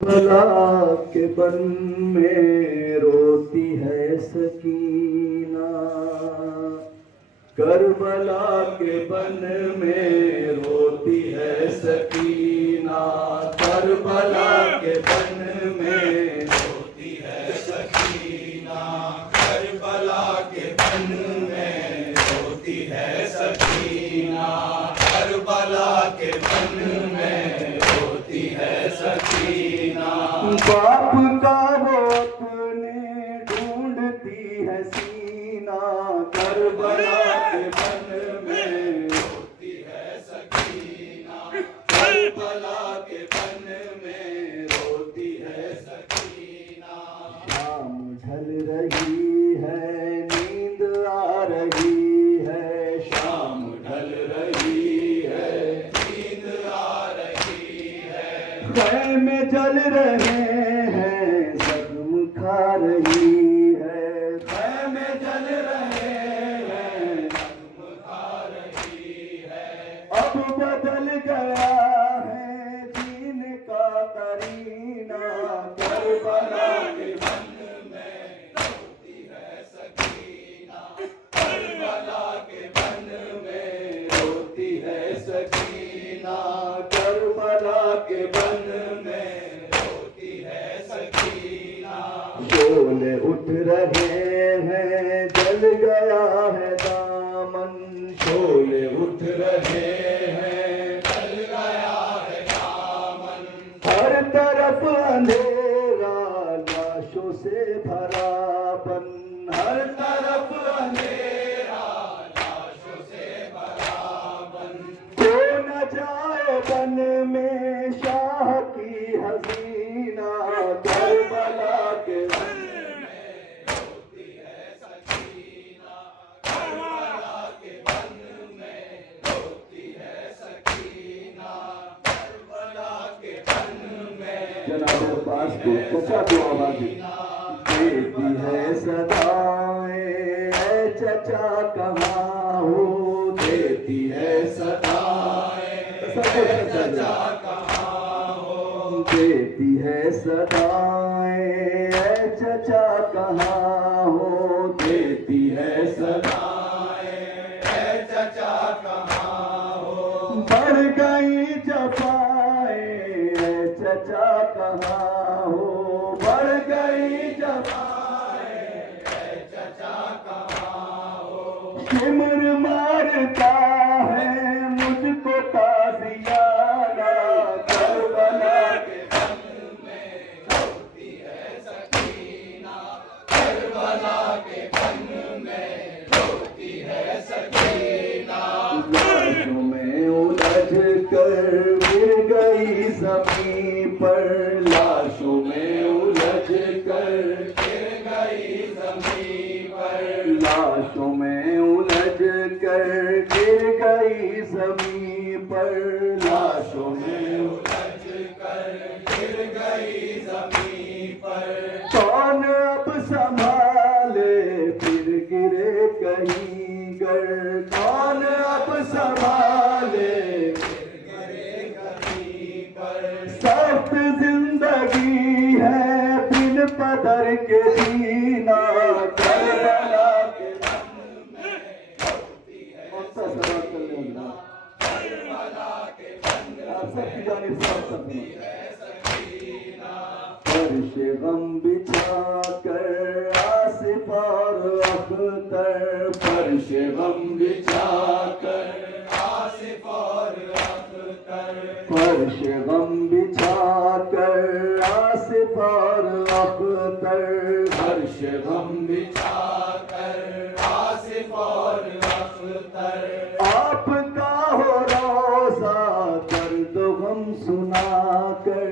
کربلا کے بن میں روتی ہے سکینہ، کربلا کے بن میں روتی ہے سکینہ، کربلا کے بن میں روتی ہے سکینہ، کربلا کے بن میں روتی ہے سکینہ، کربلا کے بن میں روتی ہے سکینہ، باپ کا وہ اپنے ڈھونڈتی ہے سینہ، کربلا کے بن میں روتی ہے سکینہ، کربلا کے بن میں روتی ہے سکینہ، شام ڈھل رہی ہے نیند آ رہی ہے، شام ڈھل رہی ہے نیند آ رہی ہے، خیمے جل رہے ہیں زخم کھا رہی ہے، خیمے جل رہے ہیں زخم کھا رہی ہے، اب بدل گیا ہے دین کا قرینہ، کربلا کے بن میں روتی ہے سکینہ، کربلا کے بن میں روتی ہے سکینہ، کربلا کے بن میں روتی ہے سکینہ، شعلے اٹھ رہے ہیں جل گیا ہے دامن، شعلے اٹھ رہے ہیں جل گیا ہے دامن، ہر طرف اندھیرا لاشوں سے بھرا بن، ہر طرف اندھیرا لاشوں سے بھرا بن، تو نہ جائے بن میں شاہ کی حسینہ، کربلا کے بن میں روتی ہے سکینہ، کربلا کے بن میں روتی ہے سکینہ، کربلا کے بن میں جناب عباس کو چچا کو آواز دیتی ہے صدائیں، اے چچا کہاں ہو، دیتی ہے صدائیں، چچا کہاں ہو، دیتی ہے صدائیں، اے چچا کہاں ہو، دیتی ہے صدائیں، اے چچا کہاں ہو، بڑھ گئی جفائیں، اے چچا کہاں ہو، بڑھ گئی جفائیں، اے چچا کہاں ہو، شمر مارتا ہے مجھ کو تازیانہ، کربلا کے بن میں روتی ہے سکینہ، کربلا کے بن میں روتی ہے سکینہ، لاشوں میں الجھ کر گر گئی زمین پر، لاشوں میں الجھ کر گر گئی زمین پر، لاشوں میں الجھ کر گر گئی زمین پر، لاشوں میں الجھ کر گر گئی زمین پر، کون اب سنبھالے پھر گرے کہیں گر، کون اب سنبھالے پھر گرے کہیں پر، سخت زندگی ہے بن پدر کے جینا، کربلا کے بن میں روتی ہے سکینہ، کربلا کے بن میں روتی ہے سکینہ، فرش غم بچھا کر آصف اور اختر، فرش غم بچھا کر آصف اور اختر، فرش غم بچھا کر آصف اور اختر، فرش غم بچھا کر آصف اور اختر، آپ کا ہو روزہ درد و غم سنا کر،